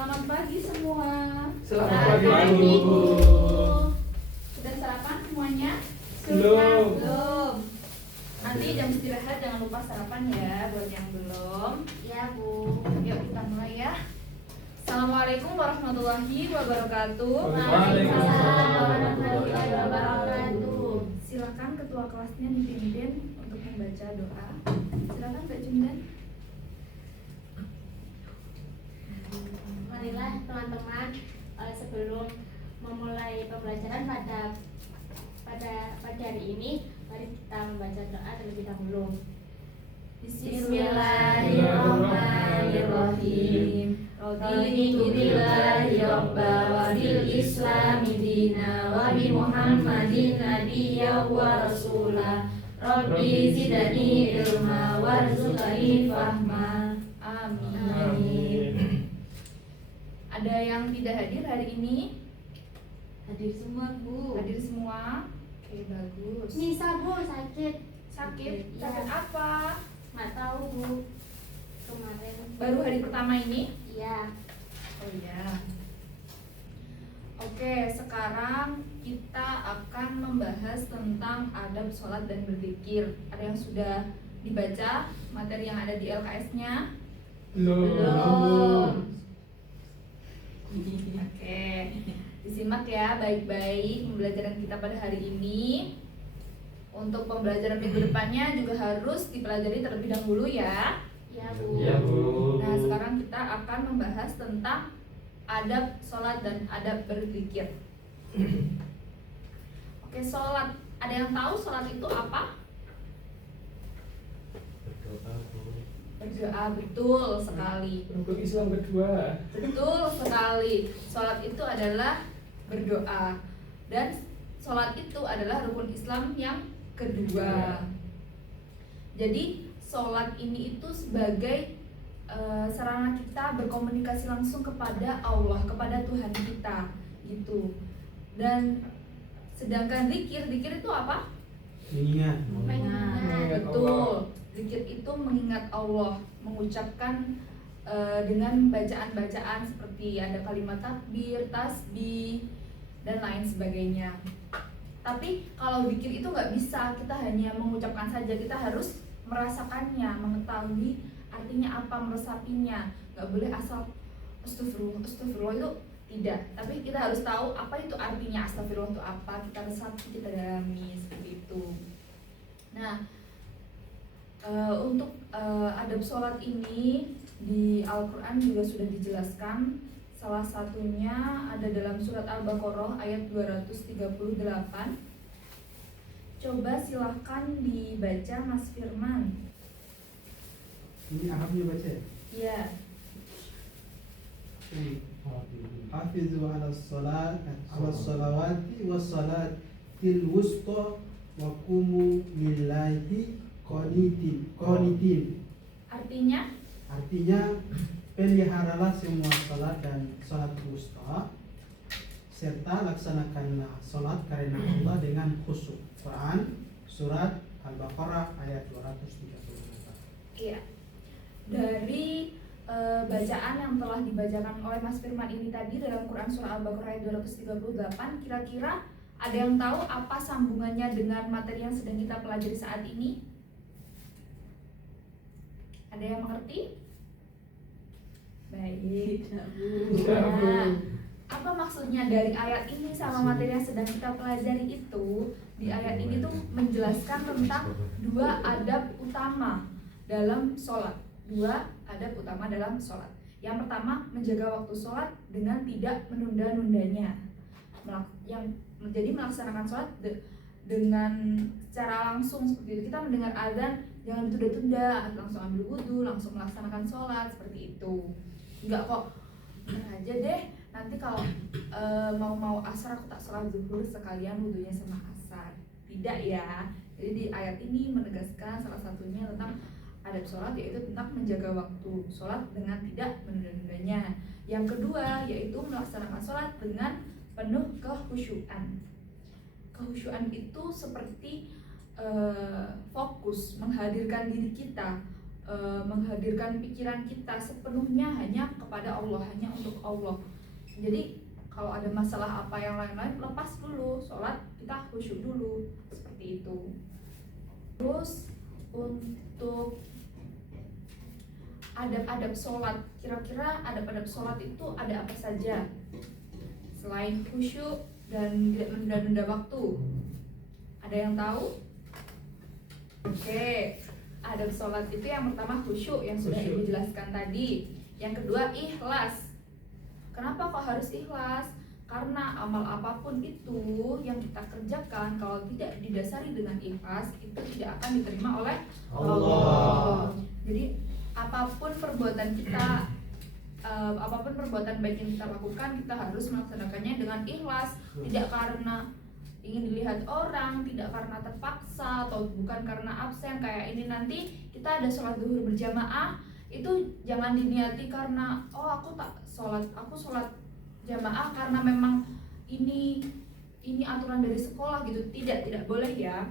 Selamat pagi semua. Selamat pagi, Bu. Sudah sarapan semuanya? Belum. Belum. Nanti jam istirahat jangan lupa sarapan ya buat yang belum. Ya Bu. Yuk kita mulai ya. Assalamualaikum warahmatullahi wabarakatuh. Waalaikumsalam warahmatullahi wabarakatuh. Silakan ketua kelasnya dipimpin untuk membaca doa. Silakan Mbak Jundan. Marilah teman-teman, sebelum memulai pembelajaran pada hari ini, mari kita membaca doa terlebih dahulu. Bismillahirrahmanirrahim. Raditu billahi rabba wa bil islami dina wa bi Muhammadin nabiyya wa rasula. Rabbi zidni ilma warzuqni fahma. Amin. Ada yang tidak hadir hari ini? Hadir semua Bu. Hadir semua. Oke, bagus. Nisa Bu sakit. Sakit? Iya. Sakit apa? Nggak tahu Bu. Kemarin. Baru hari pertama ini? Iya. Oh iya. Oke, sekarang kita akan membahas tentang adab sholat dan berzikir. Ada yang sudah dibaca materi yang ada di LKS-nya? Belum. Oke, disimak ya baik-baik pembelajaran kita pada hari ini. Untuk pembelajaran minggu depannya juga harus dipelajari terlebih dahulu ya. Iya Bu. Ya, Bu. Nah, sekarang kita akan membahas tentang adab sholat dan adab berzikir. Oke, sholat. Ada yang tahu sholat itu apa? Berdoa, betul sekali. Rukun Islam kedua. Betul sekali. Sholat itu adalah berdoa. Dan sholat itu adalah rukun Islam yang kedua. Jadi sholat ini itu sebagai sarana kita berkomunikasi langsung kepada Allah, kepada Tuhan kita, gitu. Dan sedangkan zikir itu apa? Mengingat. Mengingat. Betul. Zikir itu mengingat Allah, mengucapkan dengan bacaan-bacaan seperti ada kalimat takbir, tasbih, dan lain sebagainya. Tapi kalau zikir itu nggak bisa kita hanya mengucapkan saja, kita harus merasakannya, mengetahui artinya apa, meresapinya. Nggak boleh asal astagfirullah itu tidak. Tapi kita harus tahu apa itu artinya astagfirullah itu apa, kita resapi, kita dalami seperti itu. Nah, untuk adab sholat ini di Al-Quran juga sudah dijelaskan. Salah satunya ada dalam surat Al-Baqarah ayat 238. Coba silahkan dibaca Mas Firman. Ini Arabnya baca ya? Iya. Hafizu ala salawati was salatil wusta wa qumu lillahi qanitin. Artinya Peliharalah semua salat dan salat wusta serta laksanakanlah salat karena Allah dengan khusyuk. Quran surat Al-Baqarah ayat 238. iya. Dari bacaan yang telah dibacakan oleh Mas Firman ini tadi dalam Quran surah Al-Baqarah ayat 238, kira-kira ada yang tahu apa sambungannya dengan materi yang sedang kita pelajari saat ini? Ada yang mengerti? Baik. Nah, apa maksudnya dari ayat ini sama materi yang sedang kita pelajari itu? Di ayat ini tuh menjelaskan tentang dua adab utama dalam sholat. Yang pertama, menjaga waktu sholat dengan tidak menunda-nundanya. Jadi melaksanakan sholat dengan secara langsung seperti itu. Kita mendengar azan, jangan ditunda-tunda, langsung ambil wudhu, langsung melaksanakan sholat seperti itu. Enggak kok, aja deh. Nanti kalau mau asar aku tak sholat zuhur sekalian wudhunya sama asar. Tidak ya. Jadi di ayat ini menegaskan salah satunya tentang adab sholat, yaitu tentang menjaga waktu sholat dengan tidak menunda-nundanya. Yang kedua yaitu melaksanakan sholat dengan penuh kehusyuan. Kehusyuan itu seperti fokus, menghadirkan diri kita menghadirkan pikiran kita sepenuhnya hanya kepada Allah, hanya untuk Allah. Jadi kalau ada masalah apa yang lain-lain, lepas dulu, sholat kita khusyuk dulu, seperti itu. Terus untuk adab-adab sholat, kira-kira adab-adab sholat itu ada apa saja selain khusyuk dan tidak menunda-nunda waktu? Ada yang tahu? Oke, adab sholat itu yang pertama khusyuk yang sudah Khusyuk. Ibu jelaskan tadi. Yang kedua ikhlas. Kenapa kok harus ikhlas? Karena amal apapun itu yang kita kerjakan kalau tidak didasari dengan ikhlas itu tidak akan diterima oleh Allah. Jadi apapun perbuatan kita, apapun perbuatan baik yang kita lakukan, kita harus melaksanakannya dengan ikhlas, tidak karena ingin dilihat orang, tidak karena terpaksa atau bukan karena absen. Kayak ini nanti kita ada sholat zuhur berjamaah, itu jangan diniati karena aku sholat jamaah karena memang ini aturan dari sekolah gitu. Tidak boleh ya.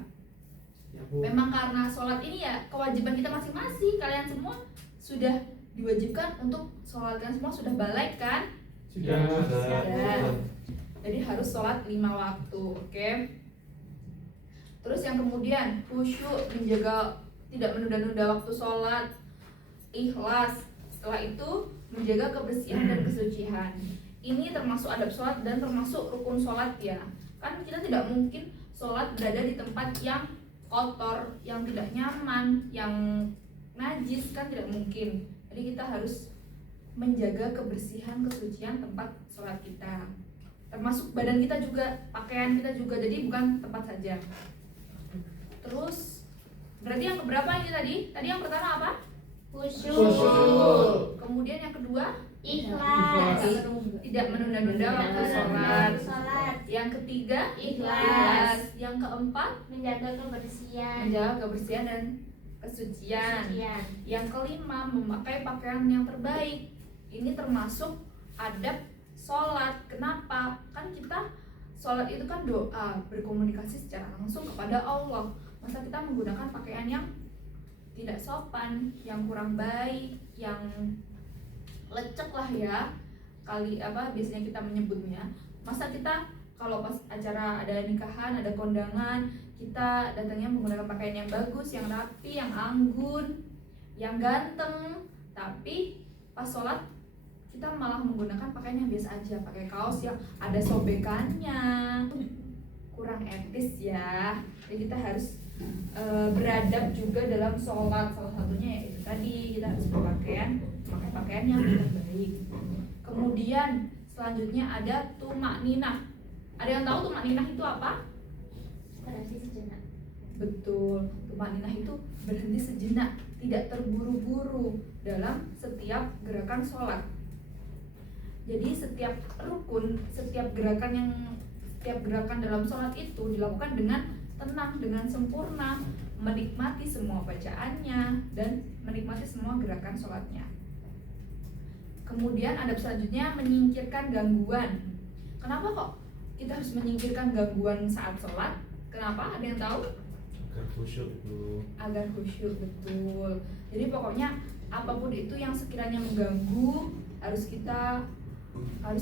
Ya, Bu. Memang karena sholat ini ya kewajiban kita masing-masing. Kalian semua sudah diwajibkan untuk sholat, kalian semua sudah balik kan? Sudah. Sudah. Jadi harus sholat 5 waktu, oke? Terus yang kemudian khusyuk, menjaga tidak menunda-nunda waktu sholat, ikhlas. Setelah itu menjaga kebersihan dan kesucian. Ini termasuk adab sholat dan termasuk rukun sholat ya. Kan kita tidak mungkin sholat berada di tempat yang kotor, yang tidak nyaman, yang najis, kan tidak mungkin. Jadi kita harus menjaga kebersihan, kesucian tempat sholat kita, termasuk badan kita juga, pakaian kita juga. Jadi bukan tempat saja. Terus berarti yang keberapa ini tadi? Tadi yang pertama apa? Khusyuk. Kemudian yang kedua Ikhlas. tidak menunda-nunda waktu sholat. Sholat. Yang ketiga Ikhlas. Yang keempat Menjaga kebersihan. menjaga kebersihan dan kesucian. Kesucian. Yang kelima memakai pakaian yang terbaik. Ini termasuk adab sholat. Kenapa? Kan kita sholat itu kan doa, berkomunikasi secara langsung kepada Allah. Masa kita menggunakan pakaian yang tidak sopan, yang kurang baik, yang lecek lah ya, biasanya kita menyebutnya. Masa kita kalau pas acara ada nikahan, ada kondangan, kita datangnya menggunakan pakaian yang bagus, yang rapi, yang anggun, yang ganteng, tapi pas sholat kita malah menggunakan pakaian yang biasa aja, pakai kaos yang ada sobekannya, kurang etis ya. Jadi kita harus beradab juga dalam sholat. Salah satunya yaitu tadi kita harus pakai pakaian yang terbaik. Kemudian selanjutnya ada tumak ninah. Ada yang tahu tumak ninah itu apa? Berhenti sejenak. Betul, tumak ninah itu berhenti sejenak, tidak terburu-buru dalam setiap gerakan sholat. Jadi setiap rukun, setiap gerakan dalam sholat itu dilakukan dengan tenang, dengan sempurna, menikmati semua bacaannya dan menikmati semua gerakan sholatnya. Kemudian adab selanjutnya menyingkirkan gangguan. Kenapa kok kita harus menyingkirkan gangguan saat sholat? Kenapa? Ada yang tahu? Agar khusyuk, Bu. Agar khusyuk, betul. Jadi pokoknya apapun itu yang sekiranya mengganggu harus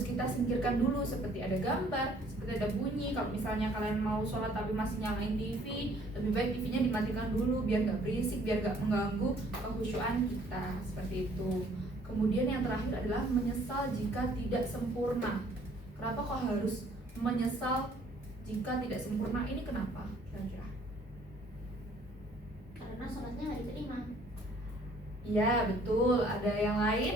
kita singkirkan dulu, seperti ada gambar, seperti ada bunyi. Kalau misalnya kalian mau sholat tapi masih nyalain TV, lebih baik TV-nya dimatikan dulu biar nggak berisik, biar nggak mengganggu kekhusyuan kita, seperti itu. Kemudian yang terakhir adalah menyesal jika tidak sempurna. Kenapa kok harus menyesal jika tidak sempurna? Ini kenapa? Kira-kira? Karena sholatnya nggak diterima. Iya betul. Ada yang lain?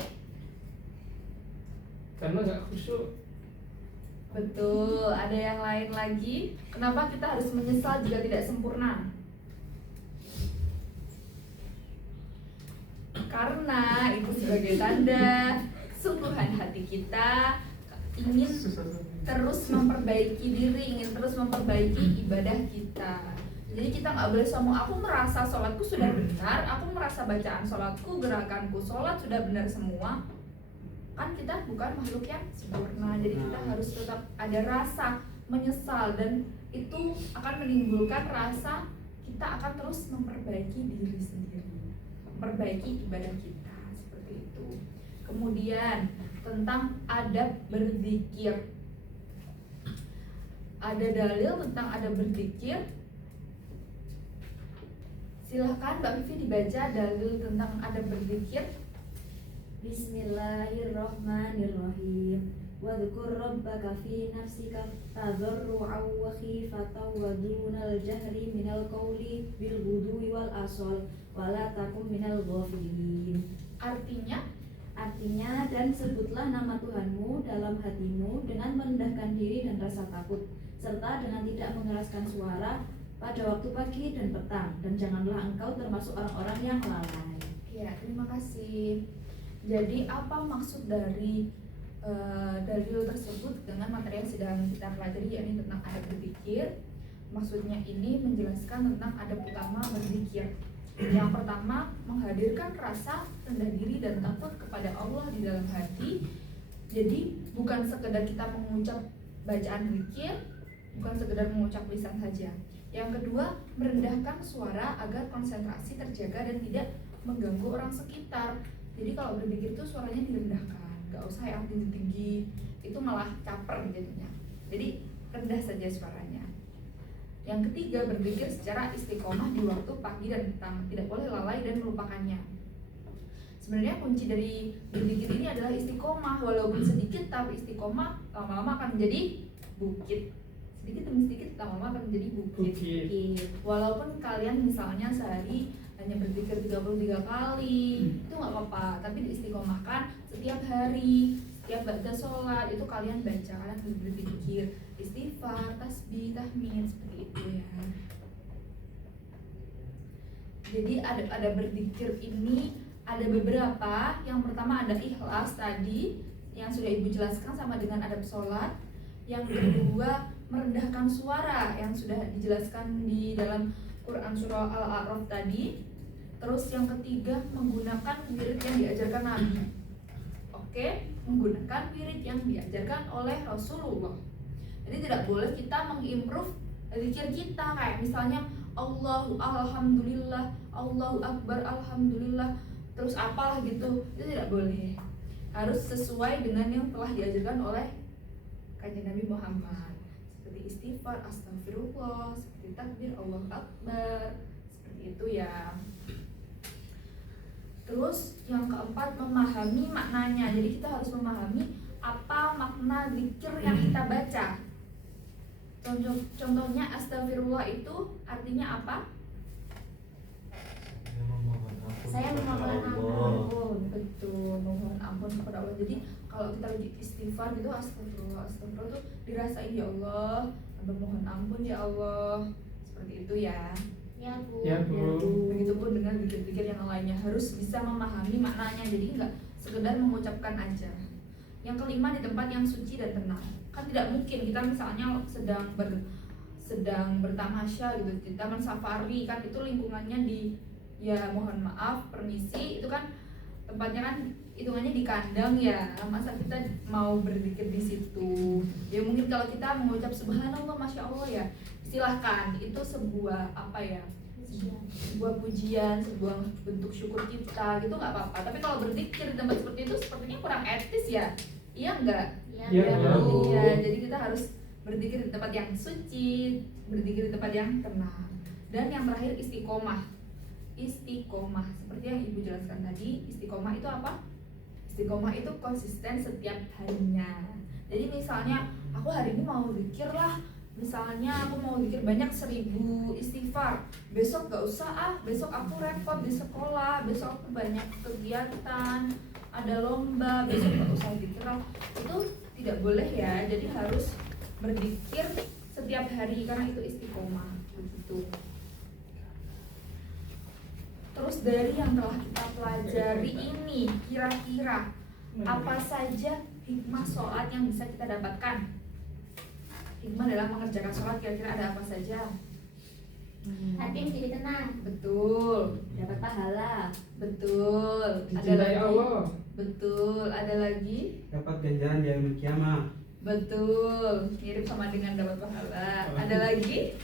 Karena nggak khusyuk. Betul. Ada yang lain lagi? Kenapa kita harus menyesal jika tidak sempurna? Karena itu sebagai tanda kesungguhan hati kita ingin terus memperbaiki diri, ingin terus memperbaiki ibadah kita. Jadi kita nggak boleh sombong, aku merasa sholatku sudah benar, aku merasa bacaan sholatku, gerakanku sholat sudah benar semua. Kan kita bukan makhluk yang sempurna, jadi kita harus tetap ada rasa menyesal, dan itu akan menimbulkan rasa kita akan terus memperbaiki diri sendiri. memperbaiki ibadah kita seperti itu. Kemudian tentang adab berzikir. Ada dalil tentang adab berzikir. Silahkan Mbak Vivi dibaca dalil tentang adab berzikir. Bismillahirrahmanirrahim. Wadhkur rabbaka fi nafsika tadarru'an wa khifatan wa dunal jahri minal qawli bil ghudwi wal asal wa la takum minal ghafilin. Artinya, dan sebutlah nama Tuhanmu dalam hatimu dengan merendahkan diri dan rasa takut, serta dengan tidak mengeraskan suara pada waktu pagi dan petang, dan janganlah engkau termasuk orang-orang yang lalai. Ya, terima kasih. Jadi apa maksud dari dalil tersebut dengan materi yang sedang kita pelajari, yakni tentang adab berzikir? Maksudnya ini menjelaskan tentang adab utama berzikir. Yang pertama, menghadirkan rasa rendah diri dan takut kepada Allah di dalam hati. Jadi bukan sekedar kita mengucap bacaan zikir, bukan sekedar mengucap lisan saja. Yang kedua, merendahkan suara agar konsentrasi terjaga dan tidak mengganggu orang sekitar. Jadi kalau berzikir itu suaranya direndahkan, nggak usah yang tinggi-tinggi, itu malah caper jadinya. Jadi rendah saja suaranya. Yang ketiga, berzikir secara istiqomah di waktu pagi dan petang, tidak boleh lalai dan melupakannya. Sebenarnya kunci dari berzikir ini adalah istiqomah, walaupun sedikit tapi istiqomah lama-lama akan menjadi bukit. Sedikit demi sedikit lama-lama akan menjadi bukit. Walaupun kalian misalnya sehari hanya berzikir 33 kali, itu nggak apa-apa, tapi diistiqomahkan setiap hari, setiap ba'da sholat itu kalian baca, kalian berzikir, istighfar, tasbih, tahmid, seperti itu ya. Jadi ada berzikir ini ada beberapa. Yang pertama ada ikhlas tadi yang sudah ibu jelaskan sama dengan adab sholat. Yang kedua merendahkan suara yang sudah dijelaskan di dalam Quran surah Al-A'raf tadi. Terus yang ketiga menggunakan wirid yang diajarkan Nabi. Oke, menggunakan wirid yang diajarkan oleh Rasulullah. Jadi tidak boleh kita mengimprove zikir kita, kayak misalnya Allahu alhamdulillah, Allahu akbar alhamdulillah, terus apalah gitu. Itu tidak boleh. Harus sesuai dengan yang telah diajarkan oleh Kanjeng Nabi Muhammad. Seperti istighfar, astagfirullah, seperti takbir, Allahu akbar, seperti itu ya. Terus yang keempat, memahami maknanya. Jadi kita harus memahami apa makna zikir yang kita baca. Contohnya astagfirullah itu artinya apa? Saya memohon ampun. Betul, memohon ampun kepada Allah. Jadi kalau kita lagi istighfar gitu, astagfirullah, astagfirullah itu dirasain, ya Allah, hamba mohon ampun ya Allah. Seperti itu ya. Ya Bu. Ya Bu. Begitupun dengan zikir-zikir yang lainnya, harus bisa memahami maknanya. Jadi nggak sekedar mengucapkan aja. Yang kelima, di tempat yang suci dan tenang. Kan tidak mungkin kita misalnya sedang bertamasya gitu di taman safari, kan itu lingkungannya di, ya mohon maaf, permisi, itu kan tempatnya kan hitungannya di kandang ya. Masa kita mau berzikir di situ? Ya mungkin kalau kita mengucap subhanallah, masya Allah ya, silahkan, itu sebuah apa ya, sebuah pujian, sebuah bentuk syukur kita gitu, nggak apa-apa. Tapi kalau berzikir di tempat seperti itu sepertinya kurang etis ya, iya enggak? Iya, Bu. Ya, jadi kita harus berzikir di tempat yang suci, berzikir di tempat yang tenang. Dan yang terakhir istiqomah. Istiqomah seperti yang ibu jelaskan tadi, istiqomah itu apa? Istiqomah itu konsisten setiap harinya. Jadi misalnya aku hari ini mau zikir lah, misalnya aku mau zikir banyak 1000 istighfar, besok gak usah besok aku repot di sekolah, besok aku banyak kegiatan, ada lomba, besok gak usah zikir lah. Itu tidak boleh ya. Jadi harus berzikir setiap hari karena itu istiqomah begitu. Terus dari yang telah kita pelajari ini, kira-kira apa saja hikmah sholat yang bisa kita dapatkan? Hikmah dalam mengerjakan sholat kira-kira ada apa saja? Hati menjadi tenang. Betul. Dapat pahala. Betul. Ada Dicintai lagi? Allah. Betul. Ada lagi? Dapat ganjaran di yaumil kiamah. Betul. Mirip sama dengan dapat pahala. Ada lagi?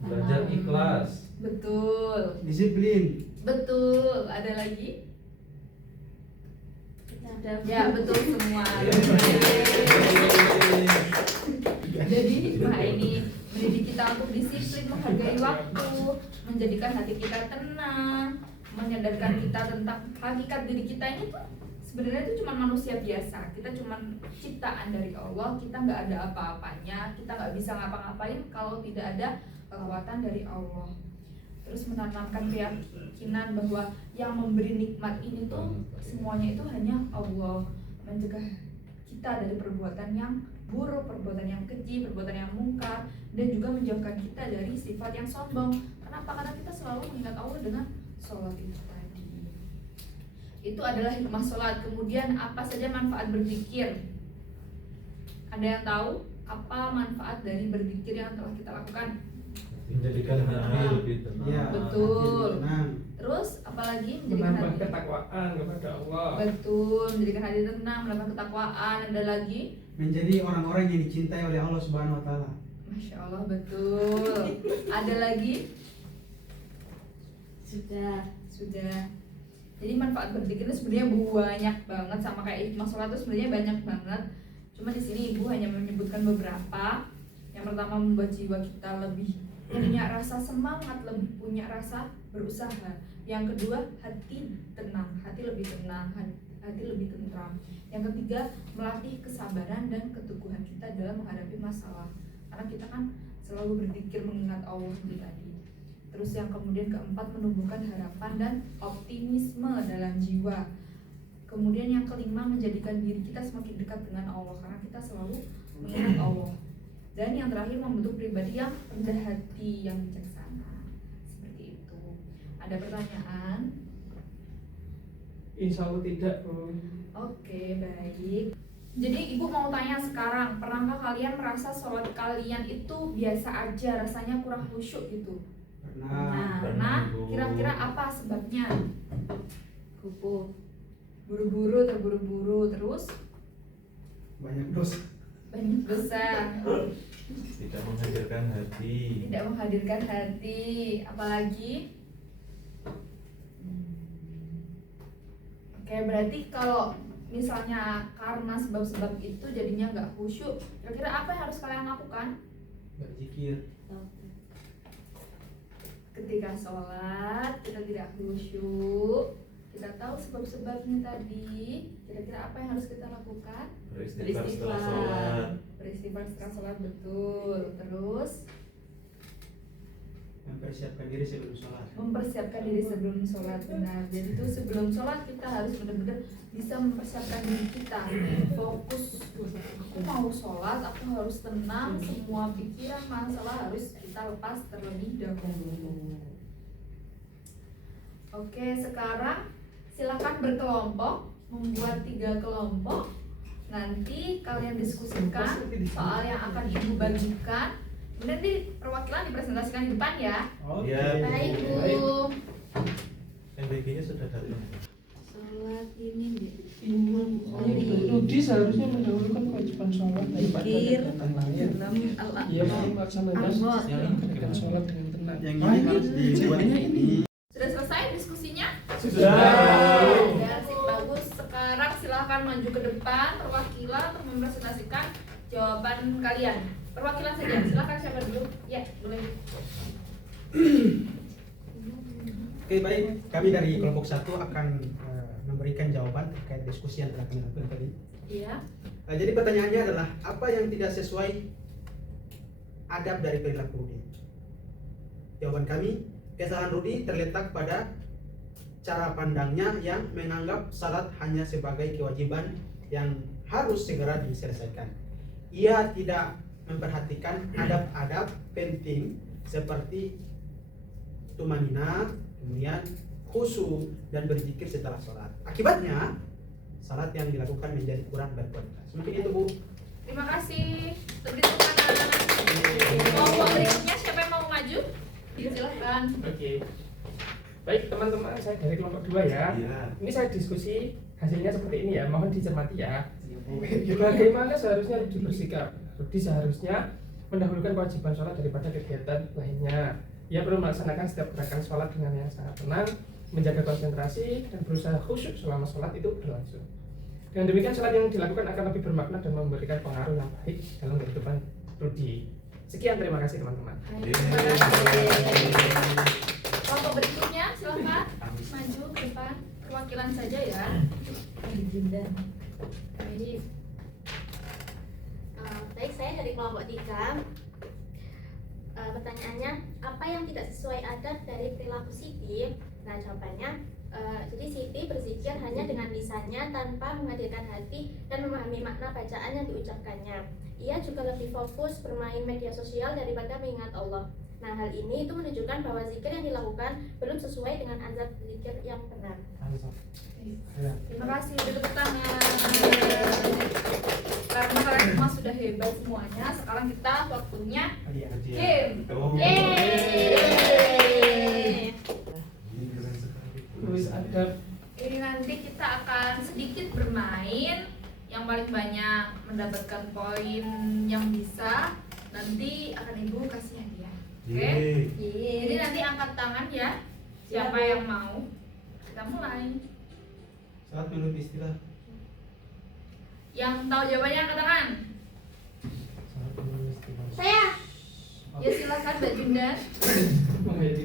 Belajar ikhlas. Betul. Disiplin. Betul. Ada lagi? Sudah. Ya, betul semua. Jadi hikmah ini mendidik kita untuk disiplin, menghargai waktu, menjadikan hati kita tenang, menyadarkan kita tentang hakikat diri kita ini tuh sebenarnya itu cuma manusia biasa. Kita cuma ciptaan dari Allah, kita nggak ada apa-apanya, kita nggak bisa ngapa-ngapain kalau tidak ada kekuatan dari Allah. Terus menanamkan keyakinan bahwa yang memberi nikmat ini tuh semuanya itu hanya Allah, mencegah kita dari perbuatan yang buruk, perbuatan yang keji, perbuatan yang mungkar, dan juga menjauhkan kita dari sifat yang sombong. Kenapa? Karena kita selalu mengingat Allah dengan sholat itu tadi. Itu adalah hikmah sholat. Kemudian apa saja manfaat berzikir? Ada yang tahu apa manfaat dari berzikir yang telah kita lakukan? Menjadikan hati lebih tenang. Ya, Betul. hati tenang. Terus apalagi menjadikan Menambah hati ketakwaan kepada Allah. betul, menjadikan hati tenang, melakukan ketakwaan. Ada lagi? Menjadi orang-orang yang dicintai oleh Allah Subhanahu wa taala. Masya Allah, betul. Ada lagi? Sudah. Jadi manfaat berzikir itu sebenarnya banyak banget, sama kayak hikmah sholat itu sebenarnya banyak banget. Cuma di sini ibu hanya menyebutkan beberapa. Yang pertama, membuat jiwa kita lebih punya rasa semangat, lebih punya rasa berusaha. Yang kedua, hati tenang, hati lebih tenang, hati lebih tentram. Yang ketiga, melatih kesabaran dan keteguhan kita dalam menghadapi masalah. Karena kita kan selalu berzikir mengingat Allah itu tadi. Terus yang kemudian keempat, menumbuhkan harapan dan optimisme dalam jiwa. Kemudian yang kelima, menjadikan diri kita semakin dekat dengan Allah karena kita selalu mengingat Allah. Dan yang terakhir, membentuk pribadi yang rendah hati, yang bijaksana. Seperti itu. Ada pertanyaan? Insya Allah tidak, Bu. Oke, baik. Jadi ibu mau tanya sekarang, pernahkah kalian merasa sholat kalian itu biasa aja, rasanya kurang khusyuk gitu? Pernah. Karena kira-kira apa sebabnya? Kupu. Buru-buru, terburu-buru, terus Banyak dosa. banyak dosa, tidak menghadirkan hati. tidak menghadirkan hati, apalagi? Oke, berarti kalau misalnya karena sebab-sebab itu jadinya nggak khusyuk, kira-kira apa yang harus kalian lakukan Berzikir. ketika sholat? Kita tidak khusyuk, kita tahu sebab-sebabnya tadi, kira-kira apa yang harus kita lakukan? Beristighfar setelah sholat. Beristighfar setelah sholat, betul. Terus Mempersiapkan diri sebelum sholat. mempersiapkan diri sebelum sholat, benar. Jadi itu sebelum sholat kita harus benar-benar bisa mempersiapkan diri kita, fokus. Aku mau sholat, aku harus tenang, semua pikiran masalah harus kita lepas terlebih dahulu. Oke, sekarang silakan berkelompok, membuat 3 kelompok. Nanti kalian diskusikan soal yang akan ibu bagikan. Kemudian nanti perwakilan dipresentasikan di depan ya. Oke. Ya. Baik, Bu. MBG-nya sudah datang. Sholat ini Ini Rudi seharusnya mendahulukan kewajiban sholat daripada Zikir. kegiatan lain. Iya, melaksanakan kegiatan sholat dengan tenang. Yang ini harus dibuat ini. Sudah selesai diskusinya? Sudah. Ya, sip, bagus. Sekarang silahkan maju ke depan perwakilan untuk mempresentasikan jawaban kalian. Perwakilan saja, silahkan siapa dulu? Ya, boleh. Oke, baik. Kami dari kelompok 1 akan memberikan jawaban terkait diskusi yang telah kami lakukan tadi. Iya. Jadi pertanyaannya adalah apa yang tidak sesuai adab dari perilaku Rudi? Jawaban kami, kesalahan Rudi terletak pada cara pandangnya yang menganggap salat hanya sebagai kewajiban yang harus segera diselesaikan. Ia tidak memperhatikan adab-adab penting seperti tumanina, kemudian khusyuk dan berzikir setelah sholat. Akibatnya, salat yang dilakukan menjadi kurang berkualitas. Mungkin itu, Bu. Terima kasih. Beri tepuk tangan. Kelompok berikutnya siapa yang mau maju? Silahkan. Oke. Baik teman-teman, saya dari kelompok 2 ya. Iya. Ini saya diskusi hasilnya seperti ini ya, mohon dicermati ya. Bagaimana seharusnya Rudi bersikap? Rudi seharusnya mendahulukan kewajiban sholat daripada kegiatan lainnya. Ia perlu melaksanakan setiap gerakan sholat dengan yang sangat tenang, menjaga konsentrasi dan berusaha khusyuk selama sholat itu berlangsung. Dengan demikian sholat yang dilakukan akan lebih bermakna dan memberikan pengaruh yang baik dalam kehidupan Rudi. Sekian, terima kasih teman-teman. Kelompok berikutnya silahkan maju ke depan, perwakilan saja ya. Jadi, baik, saya dari kelompok 3. Pertanyaannya, apa yang tidak sesuai adat dari perilaku Siti? Nah, jawabannya, jadi Siti berzikir hanya dengan lisannya tanpa menghadirkan hati dan memahami makna bacaan yang diucapkannya. Ia juga lebih fokus bermain media sosial daripada mengingat Allah. Nah, hal ini itu menunjukkan bahwa zikir yang dilakukan belum sesuai dengan azab zikir yang benar. Terima kasih, tepuk tangan. Karena kalian semua sudah hebat semuanya, sekarang kita waktunya game. Yeay! Keren sekali. Kuis adab. Ini nanti kita akan sedikit bermain. Yang paling banyak mendapatkan poin yang bisa, nanti akan ibu kasih hadiah. Oke? Jadi nanti angkat tangan ya. Siapa yang mau? Kita mulai. 1 menit istilah. Yang tahu jawabannya angkat tangan. Saya Ya silakan Mbak Junda.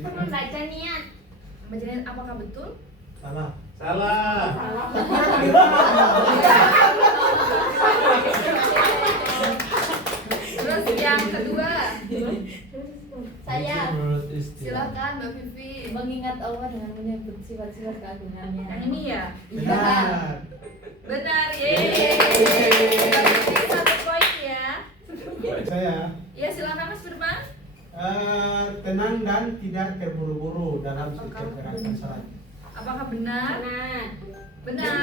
membaca niat. Mbak Junda, apakah betul? Salah. Salah. Terus yang kedua, Saya silakan Mbak Vivi. Mengingat Allah dengan menyebut sifat-sifat keagungannya. Yang ini ya. Benar. Benar, yeay. Satu poin ya. Saya Ya silakan Mas Firman. tenang dan tidak terburu-buru dalam setiap gerakan salat. Apakah benar? Benar. Benar.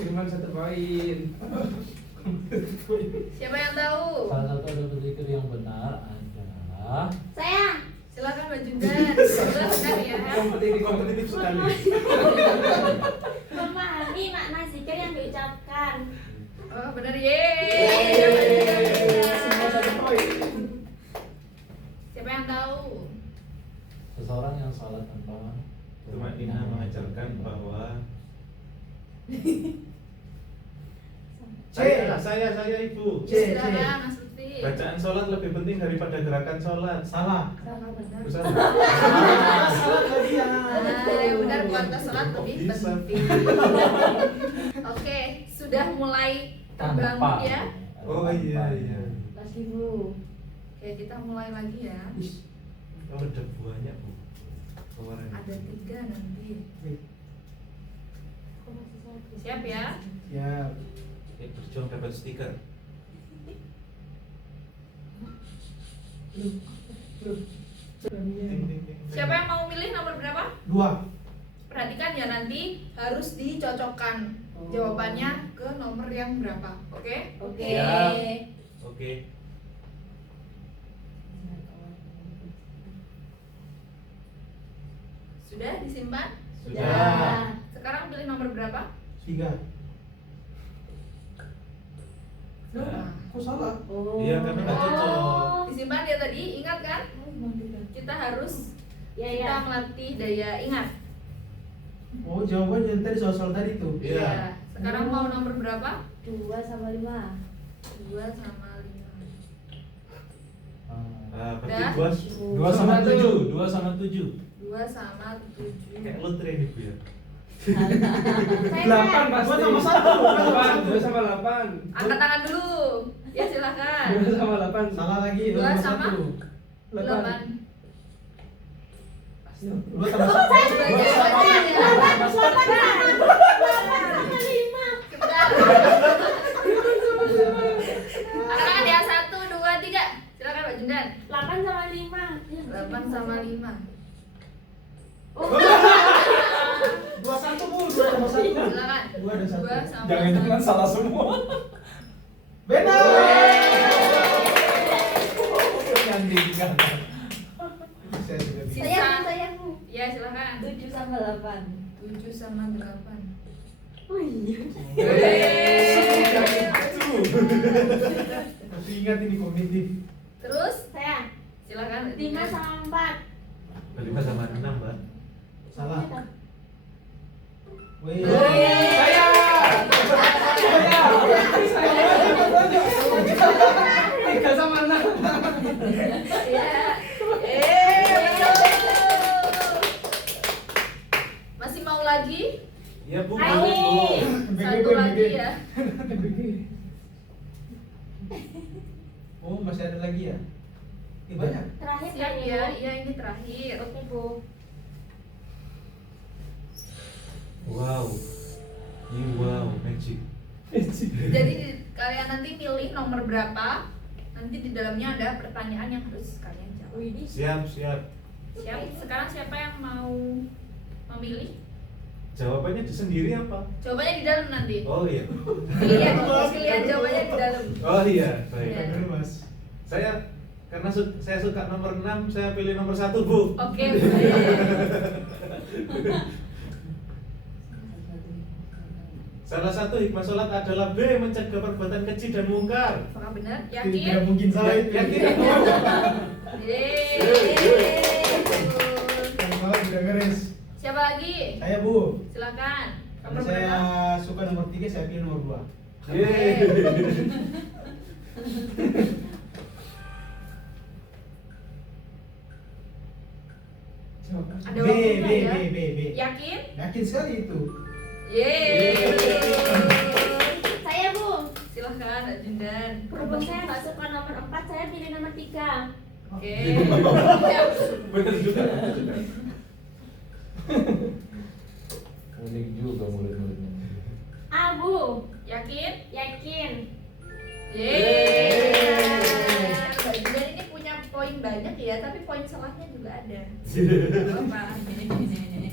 Firman 1 poin. Siapa yang tahu? Salah satu ada berzikir yang benar adalah Saya Silakan Mbak Jundan. Betul benar ya. Kompetitif sekali. memahami makna zikir yang diucapkan. Oh benar, yeay. Semua 1 poin. Siapa yang tahu? seseorang yang salat tanpa Cuma Ina mengajarkan bahwa saya Ibu. C. Silakan Mas Lutfi. Bacaan sholat lebih penting daripada gerakan sholat. Salah. Apakah benar? Bisa. Salah lagi ya. Benar, yang benar kualitas sholat lebih Bisa. penting. Oke, sudah mulai terbangun ya. Oh iya iya. Lagi Bu. Oke, kita mulai lagi ya. Oh ada buahnya Bu. Kemarin. Ada 3 nanti. Siap ya? Ya. Berjuang dapat stiker. Siapa yang mau milih nomor berapa? 2. Perhatikan ya, nanti harus dicocokkan jawabannya ke nomor yang berapa. Oke? Oke. Siap. Oke. Sudah disimpan? Sudah. Sekarang pilih nomor berapa? 3. Nah, Kok salah? Oh. Iya karena nggak cocok. Disimpan ya tadi, ingat kan? Kita harus kita melatih daya ingat. Oh, jawabannya yang tadi soal-soal tadi tuh. Iya. Sekarang mau nomor berapa? 2 sama 5. 2 sama 5. Nah, berarti Udah? 2 sama 7. 2 sama 7. 2 sama 7. Kayak lotre nih Bu ya. 8 pasti. 2 sama 1. 2 sama 8. Angkat tangan dulu. Ya silakan. 2 sama 8. Salah lagi. 2 2 sama 1. 8. 2 sama 1. Anak-anak ya, 1, 2, 3. Silakan Mbak Jundan. 8 sama 5. 8 sama 5. 2 1 Bu. 2 sama 1. Silakan. 2 dan 1. 2 sama Jangan-jangan 1. salah semua. Benar. Menyandingkan. Saya juga bisa. Sayangku. Ya silakan. 7 sama 8. 7 sama 8. Oh iya. Masih ingat ini kompetitif. Terus Saya silakan. 5 sama 4. Balik 5 sama 6, Mbak. Salah. Wih. Saya. Tiga sama 6. Ya. Betul. Masih mau lagi? Iya, Bu. Ayo. boleh, Bu. Satu lagi ya. Oh, masih ada lagi ya? Ih, banyak. Terakhir Siap kan, ya, Bu? iya ini terakhir. Oke, Bu. Wow. Wow, magic. Jadi kalian nanti pilih nomor berapa. Nanti di dalamnya ada pertanyaan yang harus kalian jawab. Siap, siap. Siap. Sekarang siapa yang mau memilih? Jawabannya di sendiri apa? Jawabannya di dalam nanti. Oh iya. Pilihan jawabannya di dalam. Oh iya, baik. Iya. Dulu, Mas. Saya karena saya suka nomor 6, saya pilih nomor 1, Bu. Oke, baik. Salah satu hikmah sholat adalah B. Mencegah perbuatan keji dan mungkar. Apakah benar? Tidak Yakin? mungkin salah itu. Yakin? Yeay. Yang salah tidak ngeres. Siapa lagi? Saya, Bu. Silakan. Karena Nomor saya berapa? suka nomor 3, saya pilih nomor 2. Yeay. Ada B, waktunya B, ya. B. Yakin? Yakin sekali itu. Yeay. Saya, Bu. Silahkan, Jundan. Berhubung saya nggak suka nomor 4, saya pilih nomor 3. Oke. Bener juga. Unik juga murid-muridnya. A, Bu. Yakin? Yakin. Yeay. Mbak Jundan ini punya poin banyak ya, tapi poin salahnya juga ada. Apa?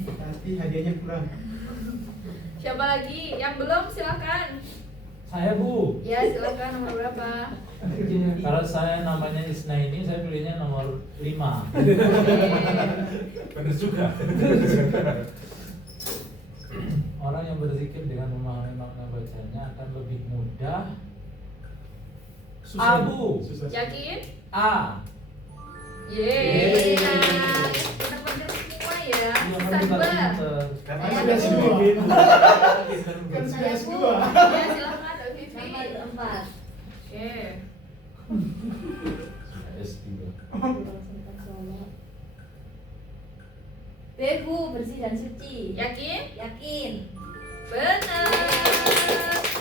Tapi hadiahnya kurang. Siapa lagi? Yang belum silahkan. Saya, Bu. Ya silahkan, nomor berapa? Kalau saya namanya Isna ini, saya pilihnya nomor 5. Bener juga. Orang yang berzikir dengan memahami makna bacanya akan lebih mudah. A, Bu. Susah. Yakin? A. Yeay. Bener-bener semua ya. Sabar. Karena Saya sudah Bu. sedikit. Kan Saya sudah Bu. dua. Ya silahkan, Mbak Vivi. Nomor 4. Oke. S2. B, Bu, bersih dan suci. Yakin? Yakin. Benar.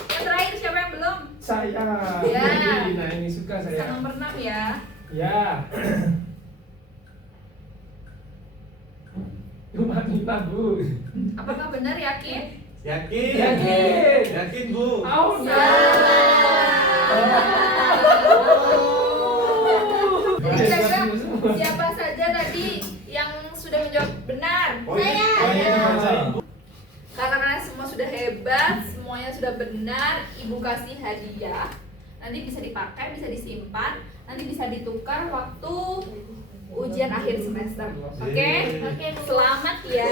Yang terakhir siapa yang belum? Saya. Ya. Nah, ini suka Bisa saya. nomor 6 ya. Ya. Cuma kita, Bu. Apakah benar yakin? Yakin. Yakin. Yakin, Bu. Oh, Jadi kira-kira siapa saja tadi yang sudah menjawab benar? Oh, iya. Saya. Karena kalian semua sudah hebat, semuanya sudah benar, Ibu kasih hadiah. Nanti bisa dipakai, bisa disimpan, nanti bisa ditukar waktu ujian akhir semester. Oke? Oke, Bu. Selamat ya.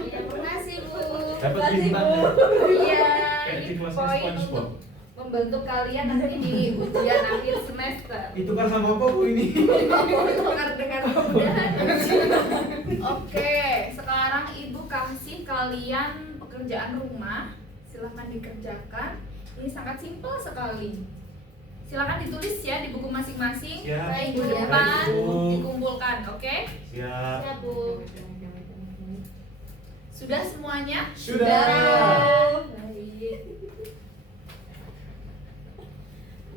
Iya, makasih, Bu. Dapat Makasih, bintang Bu. ya. Iya, Kayak di ini kelasnya poin SpongeBob. untuk membantu kalian nanti di ujian akhir semester. Itu kan sama apa, Bu, ini? Tukar dengan mudah. Oke, sekarang Ibu kasih kalian pekerjaan rumah. Silahkan dikerjakan. Ini sangat simpel sekali. Silahkan ditulis ya di buku masing-masing. Siap. Baik, di Bu. depan Baik, Bu. dikumpulkan. Oke? Siap. Ya, Bu. Sudah semuanya? Sudah. Baik.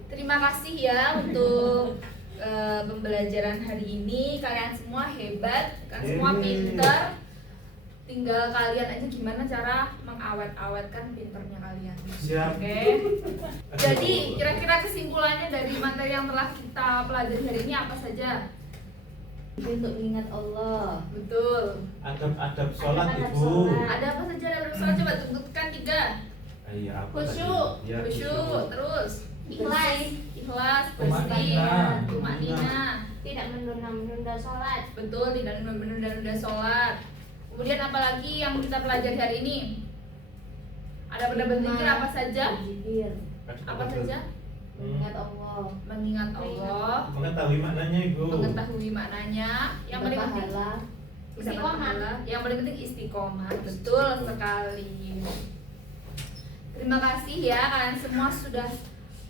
Terima kasih ya untuk pembelajaran hari ini. Kalian semua hebat, kalian semua Yeay. pinter. Tinggal kalian aja gimana cara mengawet-awetkan pinternya kalian. Siap. Oke. Jadi kira-kira kesimpulannya dari materi yang telah kita pelajari hari ini apa saja? Untuk mengingat Allah. Betul. Adab-adab sholat, Adab-adab Ibu. sholat. Ada apa saja dalam sholat? Coba tunjukkan 3. Iya, apa Khusyuk. tadi? Ya, Khusyuk, terus Ikhlas. ikhlas, Tumak bersih, nina. tumak nina. Tidak menunda-nunda sholat. Betul, tidak menunda-nunda sholat. Kemudian apalagi yang kita pelajari hari ini? Ada pada berzikir apa saja? Berzikir. Apa saja? Mengingat Allah. Mengingat Allah, Mengetahui maknanya, Ibu. mengetahui maknanya. Yang paling penting Berpahala. mendapat Istiqomah. pahala. Yang paling penting istiqomah. Betul sekali. Terima kasih ya kalian semua sudah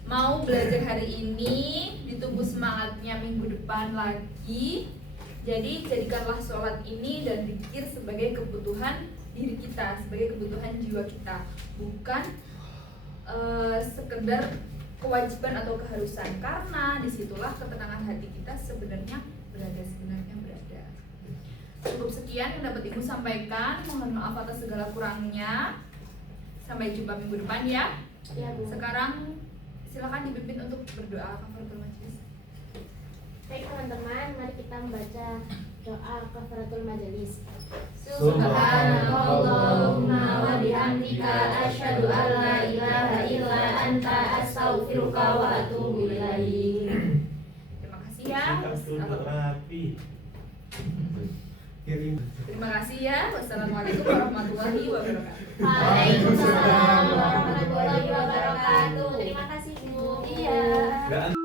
mau belajar hari ini. Ditunggu semangatnya minggu depan lagi. Jadi jadikanlah sholat ini dan zikir sebagai kebutuhan diri kita, sebagai kebutuhan jiwa kita, bukan sekedar kewajiban atau keharusan. Karena disitulah ketenangan hati kita sebenarnya berada. Cukup sekian yang dapat Ibu sampaikan. Mohon maaf atas segala kurangnya. Sampai jumpa minggu depan ya. Ya, Bu. Sekarang silakan dipimpin untuk berdoa kafaratul majlis. Baik teman-teman, mari kita membaca doa kafaratul majelis. Subhanakallahumma wa bihamdika asyhadu an la ilaha illa anta astaghfiruka wa atubu ilaik. Terima kasih ya. Sikap dulu rapi. Kirim. Terima kasih ya. Wassalamualaikum warahmatullahi wabarakatuh. Waalaikumsalam warahmatullahi wabarakatuh. Terima kasih Bu. Iya. Nggak